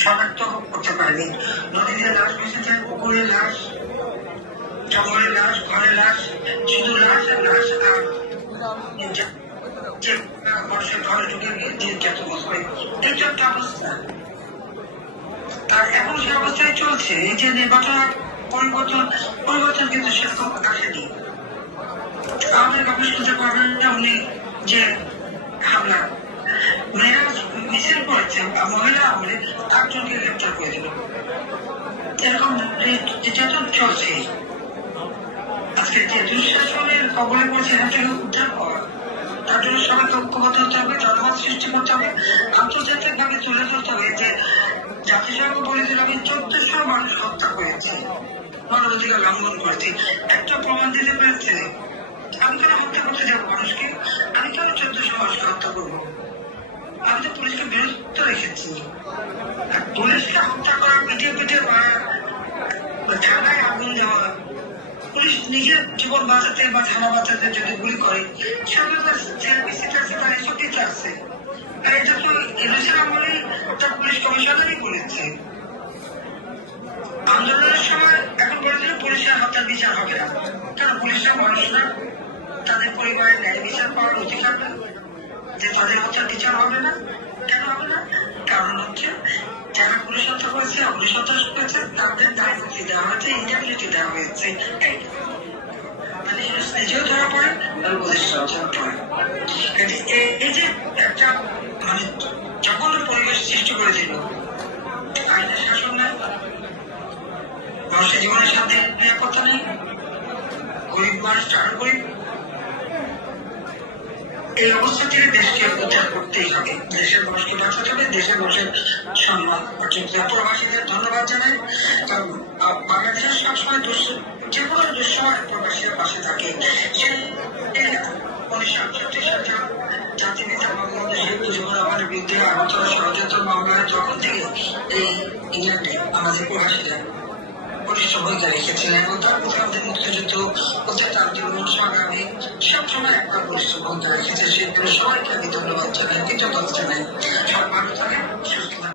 শনাক্ত করতে পারেনি। নদীতে লাশ ভেসেছে, পুকুরে লাশ, জঙ্গলের লাশ, ঘরে লাশ, শুধু লাশ আর লাশ। আর মানুষের ঘরে ঢুকে গিয়ে নির্যাতন করে, এই তো একটা অবস্থা। আর এখন সে অবস্থায় চলছে। এই যে নির্বাচন পরিবর্তন কিন্তু সেরকম আসেনি। আমাদের গবেষ করতে পারবেন না উনি যে হামলা মেয়েরা মিছিল করেছে, মহিলা আমলে 8 জনকে গ্রেপ্তার করে দিল। এরকম নির্যাতন চলছে। আজকে যে দুঃশাসনের কবলে পড়ছে, এখান থেকে উদ্ধার করা, তার জন্য সবাইকে ঐক্যবদ্ধ হতে হবে, জনমত সৃষ্টি করতে হবে, আন্তর্জাতিক ভাবে তুলে ধরতে হবে যে জাতিসংঘ বলেছিল আমি 1400 মানুষ হত্যা করেছি, মানবাধিকার লঙ্ঘন করেছি, একটা প্রমাণ দিতে পেরেছে। আমি কেন হত্যা করতে যাবো মানুষকে? আমি কেন 1400 মানুষকে হত্যা করবো? আমি তো পুলিশকে বিরত রেখেছি। আর পুলিশকে হত্যা করা, পিটিয়ে পিটিয়ে মারা, থানায় আগুন দেওয়া, পুলিশ নিজের জীবন বাঁচাতে বা থানা বাঁচাতে যদি গুলি করে, সেগুলো তার এসপিতে আছে। আর এটা তো এদেশের আমলে তার পুলিশ কমিশনারই বলেছে। আন্দোলনের সময় এখন বলেছিল পুলিশের হত্যার বিচার হবে না। কেন? পুলিশরা মানুষ না? তাদের পরিবারের ন্যায় বিচার পাওয়ার অধিকার না যে তাদের হত্যার বিচার হবে না? কেন হবে না? কারণ হচ্ছে যারা পুলিশ হত্যা করেছে, পুলিশ হত্যা করেছে, তাদের দায় মুক্তি দেওয়া হয়েছে, ইন্টাবিলিটি দেওয়া হয়েছে। মানে নিজেও ধরা পড়ে আর উপদেষ্টাও ধরা পড়ে। এই যে একটা মানে জঘন্য পরিবেশ সৃষ্টি করে দিল, আইনের শাসন নেই, মানুষের জীবনের সাথে নিরাপত্তা নেই, গরিব মানুষ আরো গরিব। এই অবস্থা থেকে দেশকে উদ্ধার করতেই হবে, দেশের মানুষকে বাঁচাতে হবে, দেশের মানুষের সম্মান অর্জন করতে হবে। প্রবাসীদের ধন্যবাদ জানাই, কারণ বাংলাদেশের সবসময় যে কোনো দুঃসময় প্রবাসীরা পাশে থাকে। সেই 1968 সালে জাতিপিতা বঙ্গবন্ধু শেখ মুজিবুর রহমানের বিরুদ্ধে আগরতলা ষড়যন্ত্র মামলায় যখন থেকে এই ইংল্যান্ডে আমাদের প্রবাসীরা বলিষ্ঠ ভূমিকা রেখেছিলেন এবং তার মধ্যে আমাদের মুক্তিযুদ্ধ, আন্দোলন, সংগ্রামী সবসময় একটা বলিষ্ঠ ভূমিকা রেখেছে। সেগুলো সবাইকে আমি ধন্যবাদ জানাই, কৃতজ্ঞতা জানাই। সবাই ভালো থাকেন।